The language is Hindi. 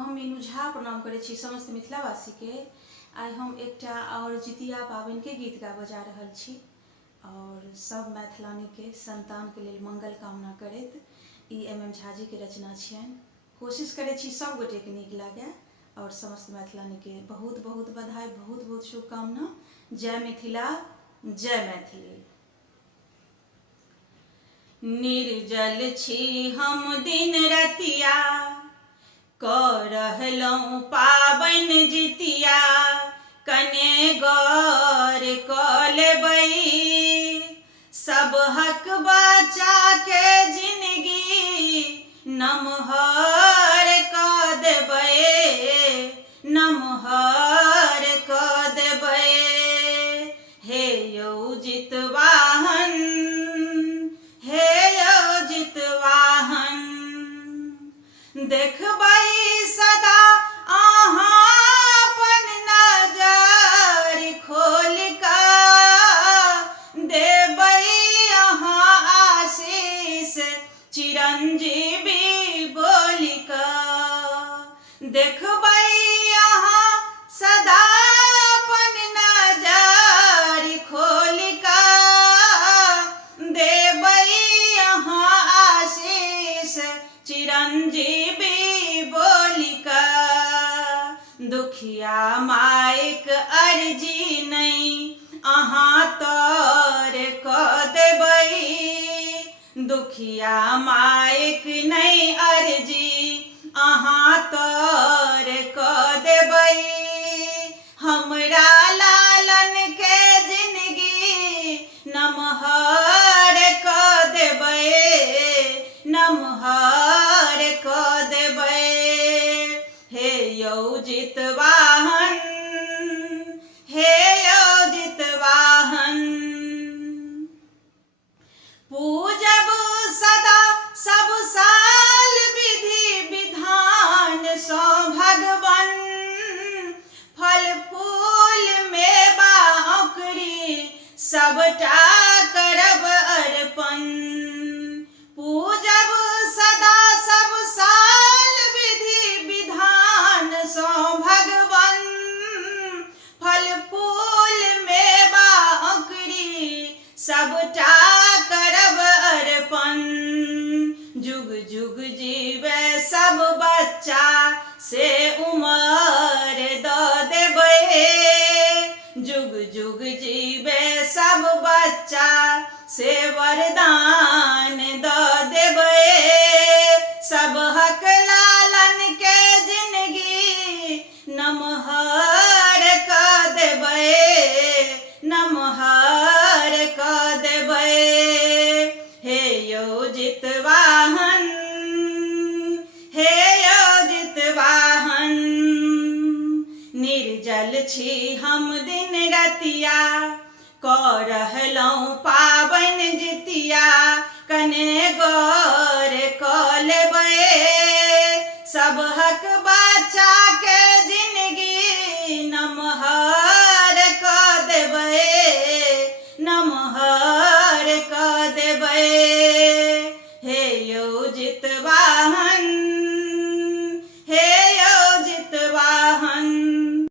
हम मीनू झा प्रणाम करे छी समस्त मिथिलावासी के। आइ हम एकटा और जितिया पाबन के गीत गाबऽ जा रहल छी और सब मैथिलानी के संतान के लेल मंगल कामना करैत ई MM झा जी के रचना छियनि। कोशिश करे छी सब गोटे के नीक लागे और समस्त मैथिलानी के बहुत बहुत बधाई, बहुत बहुत शुभकामना। जय मिथिला, जय मैथिली। निर्जल छी हम दिन रतिया, कऽ रहलहुँ पाबन जितिया। कने गौर कऽ लेबै, सबहक बच्चा के जिंदगी नमहर कऽ देबै, नमहर कऽ देबै। हे यौ जितवाहन, हे यौ जितवाहन, देखबै सदा अहाँ अपन नजर खोल कऽ, देबै अहाँ आशीष चिरंजीवी बोल कऽ। देखबै अहाँ सदा अपन नजर खोल कऽ, देबै अहाँ आशीष चिरंजीवी बोल कऽ। दुखिया मायक अर्जी नहीं अहाँ तर कऽ देबै, दुखिया मायक नहीं अर्जी अहाँ तर कऽ देबै। हमरा लालन के जिंदगी नमहर कऽ देबै, नमहर कऽ देबै। हे यौ जितवाहन, हे यौ जितवाहन, पूजब सदा सब साल विधि विधान सँ भगवन। फल फूल मेवा औकरी सबटा करब अर्पण। पूजब सदा सब साल विधि विधान सँ भगवन। फल फूल मेवा औकरी सबटा करब अर्पण। जुग जुग जीवे सब बच्चा से उमर दऽ देबै, जुग जुग जीवे सब बच्चा से वरदान दऽ देबै। सबहक लालन के जिंदगी नमहर कऽ देबै, नमहर कऽ देबै। हे यौ जितवाहन, हे यौ जितवाहन, निर्जल छी हम दिन रतिया, कऽ रहलहुँ